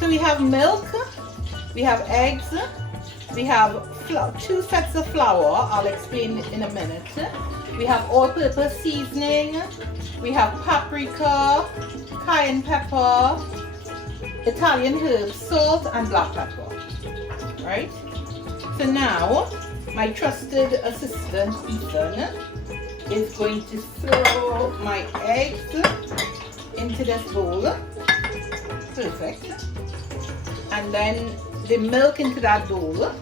So we have milk, we have eggs, we have 2 sets of flour. I'll explain in a minute. We have all-purpose seasoning, we have paprika, cayenne pepper, Italian herbs, salt and black pepper. Right? So now, my trusted assistant Ethan is going to throw my eggs into this bowl. Perfect. And then the milk into that bowl.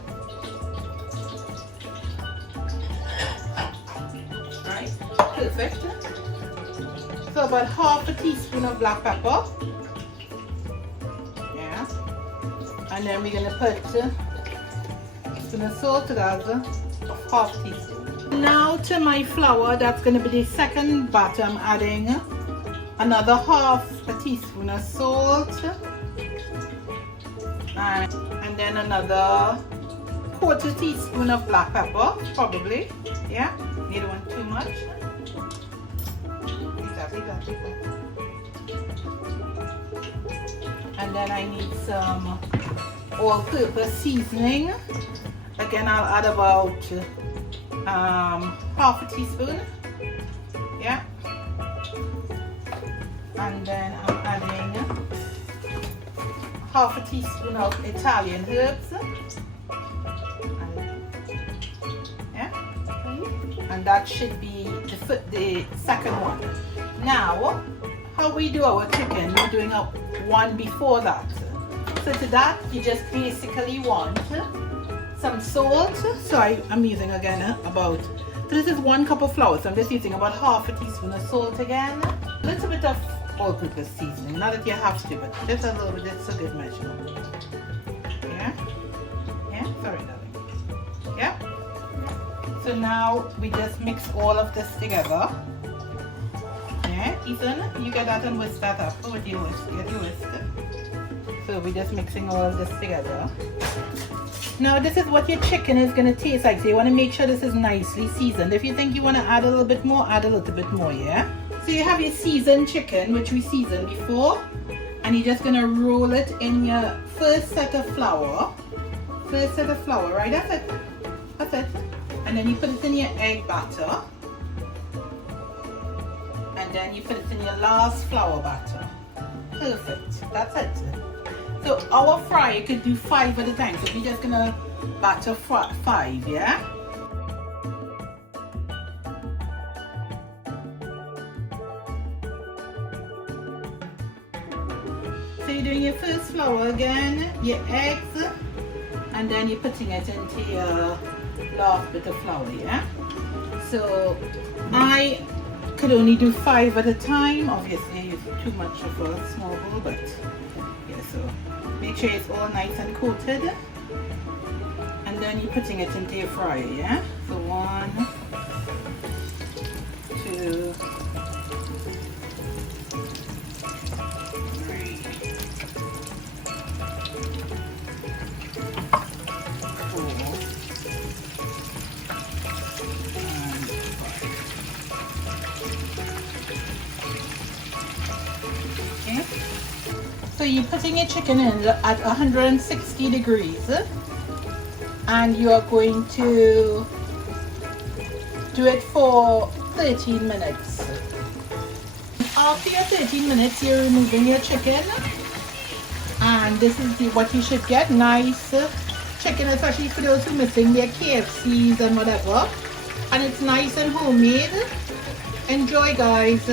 Right? Perfect. So about half a teaspoon of black pepper. Yeah. And then we're gonna put some salt to that, half teaspoon. Now to my flour, that's gonna be the second batter. I'm adding another half a teaspoon of salt. And then another quarter teaspoon of black pepper, probably. Yeah, you don't want too much. Exactly. And then I need some all-purpose seasoning. Again, I'll add about half a teaspoon. Yeah. And then I'm adding half a teaspoon of Italian herbs. Yeah. And that should be the second one. Now, how we do our chicken, we're doing one before that. So to that, you just basically want some salt. So I'm using again so this is 1 cup of flour, so I'm just using about half a teaspoon of salt again. A little bit of all-purpose seasoning, not that you have to, but just a little bit, it's a good measure. Yeah? Yeah? Sorry, darling. Yeah? So now we just mix all of this together. Yeah? Ethan, you get that and whisk that up. Oh, with your whisk. Get your whisk. So we're just mixing all of this together. Now this is what your chicken is going to taste like. So you want to make sure this is nicely seasoned. If you think you want to add a little bit more, add a little bit more, yeah? So you have your seasoned chicken, which we seasoned before. And you're just going to roll it in your first set of flour. First set of flour, right? That's it. That's it. And then you put it in your egg batter. And then you put it in your last flour batter. Perfect. That's it. So our fry, you could do 5 at a time. So we're just gonna batter 5, yeah? So you're doing your first flour again, your eggs, and then you're putting it into your last bit of flour, yeah? So I could only do 5 at a time. Obviously, it's too much of a small bowl, but yeah, so make sure it's all nice and coated. And then you're putting it into your fryer, yeah? So 1, 2, 3, 4, and 5. Okay? So you're putting your chicken in at 160 degrees and you are going to do it for 13 minutes. After your 13 minutes, you're removing your chicken, and this is what you should get. Nice chicken, especially for those who are missing their KFCs and whatever. And it's nice and homemade. Enjoy, guys.